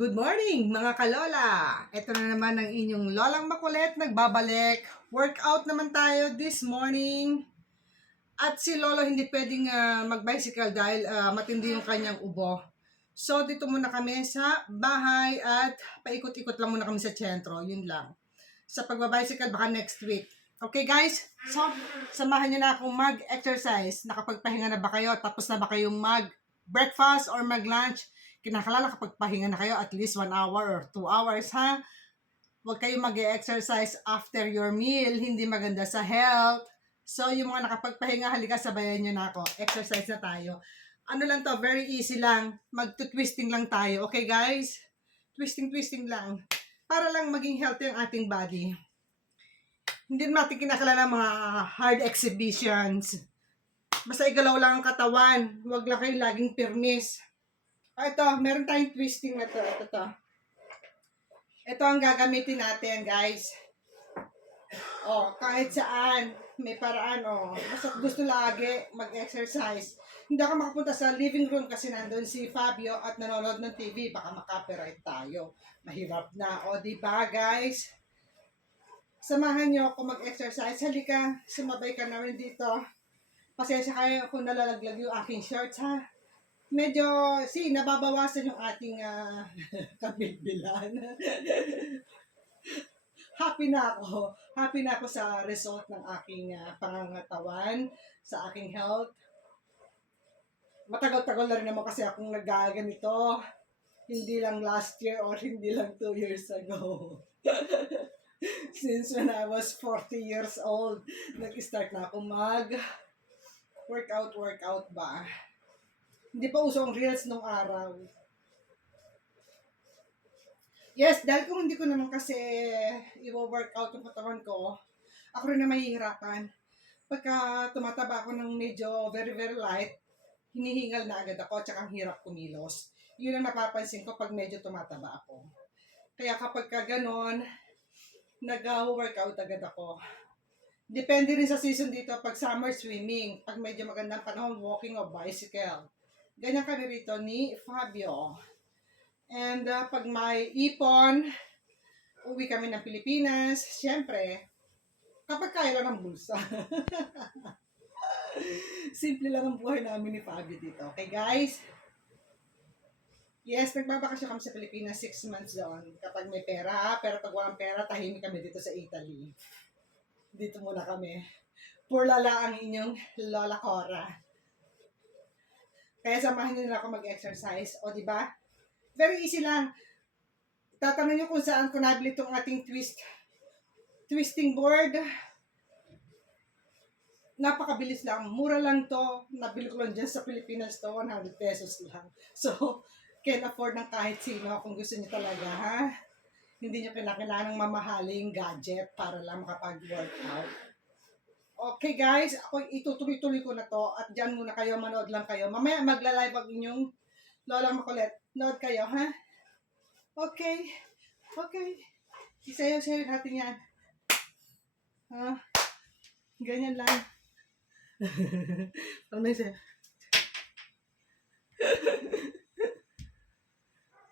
Good morning mga kalola! Ito na naman ang inyong lolang makulit nagbabalik. Workout naman tayo this morning. At si lolo hindi pwedeng mag-bicycle dahil matindi yung kanyang ubo. So dito muna kami sa bahay at paikot-ikot lang muna kami sa sentro. Yun lang. Sa pagbabicycle baka next week. Okay guys? So samahan nyo na akong mag-exercise. Nakapagpahinga na ba kayo? Tapos na ba kayong mag-breakfast or mag-lunch? Kinakalala kapag pahinga na kayo at least 1 hour or 2 hours, ha? Huwag kayong mag-exercise after your meal. Hindi maganda sa health. So, yung mga nakapagpahinga, halika, sabayan nyo na ako. Exercise na tayo. Ano lang to, very easy lang. Mag-twisting lang tayo. Okay, guys? Twisting lang. Para lang maging healthy ang ating body. Hindi natin kinakalala mga hard exhibitions. Basta igalaw lang ang katawan. Huwag lang kayo laging pirmis. Ito, meron tayong twisting na to. Ito ang gagamitin natin, guys. Kahit saan, may paraan, Basta gusto lagi mag-exercise. Hindi ako makapunta sa living room kasi nandun si Fabio at nanonood ng TV. Baka makapiright tayo. Mahirap na. Diba, guys? Samahan nyo ako mag-exercise. Halika, sumabay ka na rin dito. Pasensya kayo kung nalalaglag yung aking shorts, ha? Medyo, nababawasan yung ating kabilbilan. Happy na ako sa result ng aking pangangatawan, sa aking health. Matagal-tagal na rin naman kasi akong nagaganito. Hindi lang last year or hindi lang 2 years ago. Since when I was 40 years old, nag-start na ako workout ba. Hindi pa uso ang reels nung araw. Yes, dahil kung hindi ko naman kasi i-workout yung katawan ko, ako rin na mahihirapan. Pagka tumataba ako ng medyo very, very light, hinihingal na agad ako at saka ang hirap kumilos. Yun ang napapansin ko pag medyo tumataba ako. Kaya kapag ka ganon, nag-workout agad ako. Depende rin sa season dito, pag summer swimming, pag medyo magandang panahon, walking o bicycle. Ganyan kami rito ni Fabio. And pag may ipon, uwi kami ng Pilipinas. Siyempre, kapag kaya lang ng bulsa. Simple lang ang buhay namin ni Fabio dito. Okay, guys? Yes, nagbabakasyon kami sa Pilipinas 6 months doon. Kapag may pera, pero pag walang pera, tahimik kami dito sa Italy. Dito muna kami. Purlala ang inyong Lola Cora. Kaya samahan nyo nila ako mag-exercise. Di ba? Very easy lang. Tatanong nyo kung saan ko nabili itong ating twisting board. Napakabilis lang. Mura lang to. Nabili ko lang dyan sa Pilipinas to. 100 pesos lang. So, can afford ng kahit sino kung gusto nyo talaga, ha? Hindi nyo kailangan ng mamahaling gadget para lang makapag-workout. Okay guys, ako itutuloy-tuloy ko na to at dyan muna kayo, manood lang kayo. Mamaya magla-live ang inyong lolang makulit. Nood kayo, ha? Okay. Isayaw-sayaw natin yan. Ganyan lang. Ano yung sayaw?